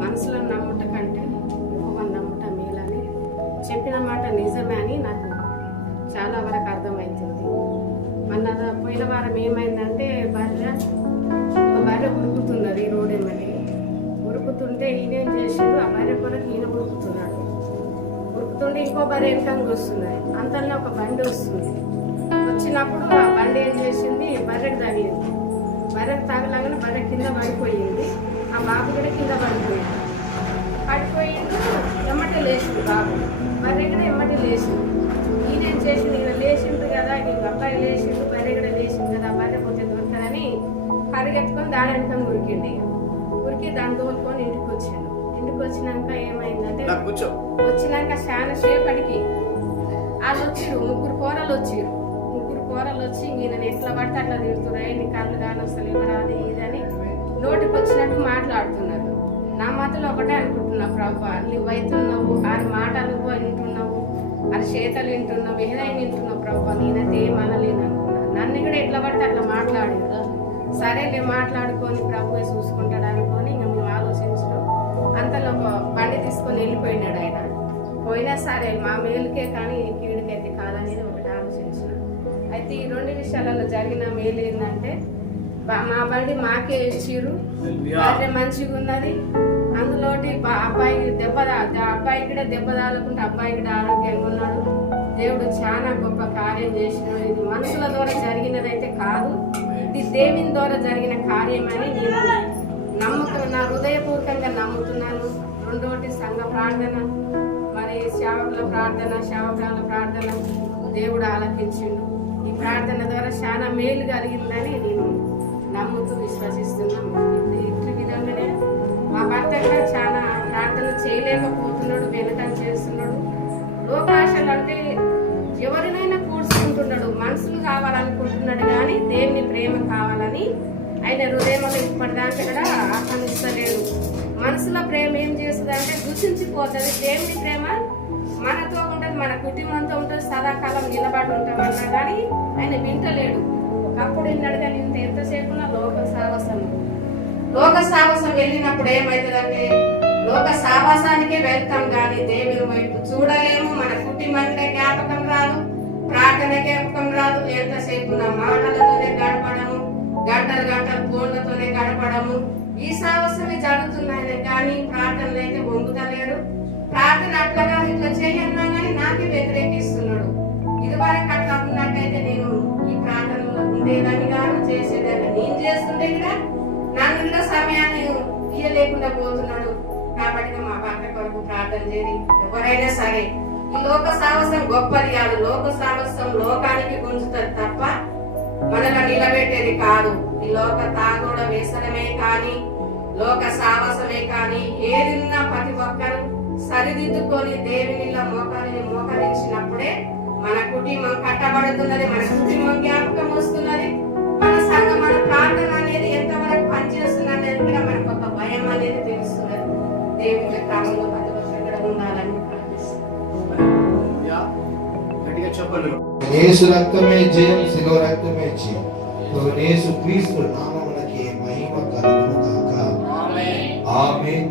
మనసులో నమ్ముట కంటే ఎక్కువ నమ్ముట మేలని చెప్పిన మాట నిజమే అని నాకు చాలా వరకు అర్థమవుతుంది. మన పోయిన వారం ఏమైందంటే ఒక భార్య ఉరుకుతున్నది రోడ్ ఏమని ఉరుకుతుంటే ఈయనేం చేసిండు, ఆ భార్య కొరకు ఈయన ఉరుకుతున్నాడు. ఉరుకుతుంటే ఇంకో భార్య వెనకంగా వస్తున్నది. అంతలో ఒక బండి వస్తుంది. వచ్చినప్పుడు ఆ బండి ఏం చేసింది, బర్రెకు తగిలింది. బర్రెకు తగలగానే బర్రె కింద పడిపోయింది. ఆ బాబు కూడా కింద పడిపోయింది. ఎమ్మటి లేచిండు బాబు, బర్రె కూడా ఎమ్మటి లేచిండు. ఈయనేం చేసిండు, ఈయన లేచిండు కదా, ఇంక అబ్బాయి లేచిండు, బర్రె కూడా లేచిండు కదా, బర్రె పోతే దొరకదని పరిగెత్తుకొని దాని వెనక ఉరికిండి. ఉరికి దాన్ని తోలుకొని ఇంటికి వచ్చాను. ఇంటికి వచ్చినాక ఏమైందంటే, వచ్చినాక చాలా సేపటికి వాళ్ళు వచ్చిరు, ముగ్గురు కూరలు వచ్చి ఈయన ఎట్లా పడితే అట్లా తిడుతున్నారు, నీ కళ్ళు కానీ వస్తలు ఇవ్వరాది ఇదని నోటికి వచ్చినట్టు మాట్లాడుతున్నారు. నా మాటలు ఒకటే అనుకుంటున్నా, ప్రభా నువ్వు అవుతున్నావు, ఆరి మాటలు వింటున్నావు, అది చేతలు వింటున్నావు, ఏదైనా వింటున్నావు ప్రభా, నేనైతే ఏం అనలేను అనుకున్నా. నన్ను కూడా ఎట్లా పడితే అట్లా మాట్లాడిందా, సరేలే మాట్లాడుకొని ప్రభు చూసుకుంటాడు అనుకొని ఇంకా మేము ఆలోచించినాం. అంతలో ఒక బండి తీసుకొని వెళ్ళిపోయినాడు ఆయన. పోయినా సరే మా మేలుకే కానీ కీడుకైతే కాదనేది ఒకటి ఆలోచించిన. అయితే ఈ రెండు విషయాలలో జరిగిన మేలు ఏంటంటే, మా బండి మాకే ఇచ్చిర్రు, భార్య మంచిగా ఉన్నది. అందులోటి అబ్బాయి కూడా దెబ్బ తాగకుండా అబ్బాయి కూడా ఆరోగ్యంగా ఉన్నాడు. దేవుడు చాలా గొప్ప కార్యం చేసినాడు. ఇది మనుషుల ద్వారా జరిగినదైతే కాదు, ఇది దేవుని ద్వారా జరిగిన కార్యం అని నేను నా హృదయపూర్వకంగా నమ్ముతున్నాను. రెండోటి సంఘ ప్రార్థన, మరి సేవకుల ప్రార్థన దేవుడు ఆలకించిండు. ఈ ప్రార్థన ద్వారా చాలా మేలు కలిగిందని నేను నమ్ముతూ విశ్వసిస్తున్నాము. ఇటు విధంగానే మా భర్త కూడా చాలా ప్రార్థన చేయలేకపోతున్నాడు, వెనకం చేస్తున్నాడు. లోకాశలు అంటే ఎవరినైనా కూర్చుంటున్నాడు, మనసులు కావాలనుకుంటున్నాడు, కానీ దేవుని ప్రేమ కావాలని ఆయన హృదయంలో ఇప్పటిదాకా కూడా ఆహ్వానిస్తలేడు. మనసులో ప్రేమ ఏం చేస్తుంది అంటే దూషించిపోతుంది. దేవుని ప్రేమ మనతో ఉంటుంది, మన కుటుంబంతో ఉంటుంది, సదాకాలం నిలబడి ఉంటామన్నా కానీ ఆయన వింటలేడు. ఒకప్పుడు విన్నాడు కానీ ఎంతసేపు లోక సాహసం వెళ్ళినప్పుడు ఏమవుతుందంటే, లోక సాహసానికే వెళ్తాం కానీ దేవుని వైపు చూడలేము. మన కుటుంబానికే జ్ఞాపకం రాదు, ప్రార్థన జ్ఞాపకం రాదు. ఎంతసేపు నా మాటలతోనే గడపడము, గంటలు ఫోన్లతోనే గడపడము, ఈ సాహసమే జరుగుతున్నాయి కానీ ప్రార్థనలు అయితే వంగుతలేడు. ప్రార్థన అట్లా ఇట్లా చేయన్నా కానీ నాకే వ్యతిరేకిస్తున్నాడు. ఇదివరకు అట్లా ఉన్నట్టయితే నేను ఈ ప్రార్థనలో ఉండేదాన్ని కాదు, చేసేదాన్ని. నేను చేస్తుంటే కూడా నన్ను కూడా సమయాన్ని ఇయ్యలేకుండా పోతున్నాడు. కాబట్టి మా భర్త కొరకు ప్రార్థన చేయాలి. ఎవరైనా సరే ఈ లోక సాహసం గొప్పది కాదు. లోక సాహసం లోకానికి గుంజుతుంది తప్ప మనలో నిలబెట్టేది కాదు. ఈ లోక తాగోడ వేసనమే కానీ, లోక సాహసమే కానీ ఏదిన్నా ప్రతి ఒక్కరు సరిదిద్దుకొని దేవునిలా మోకరించినప్పుడే మన కుటుంబం కట్టబడుతున్నది, మన కుటుంబం జ్ఞాపకం వస్తున్నది, మన సంఘం మన ప్రార్థన అనేది ఎంతవరకు పనిచేస్తున్నది అనేది కూడా మనకు ఒక భయం అనేది తెలుస్తున్నది. దేవుని క్రమంలో ప్రతి ఒక్కరు ఉండాలని యేసు రక్తమే జయం, శిలువ రక్తమే జయం. యేసు క్రీస్తు నామమునకే మహిమ కలుగును గాక. ఆమేన్.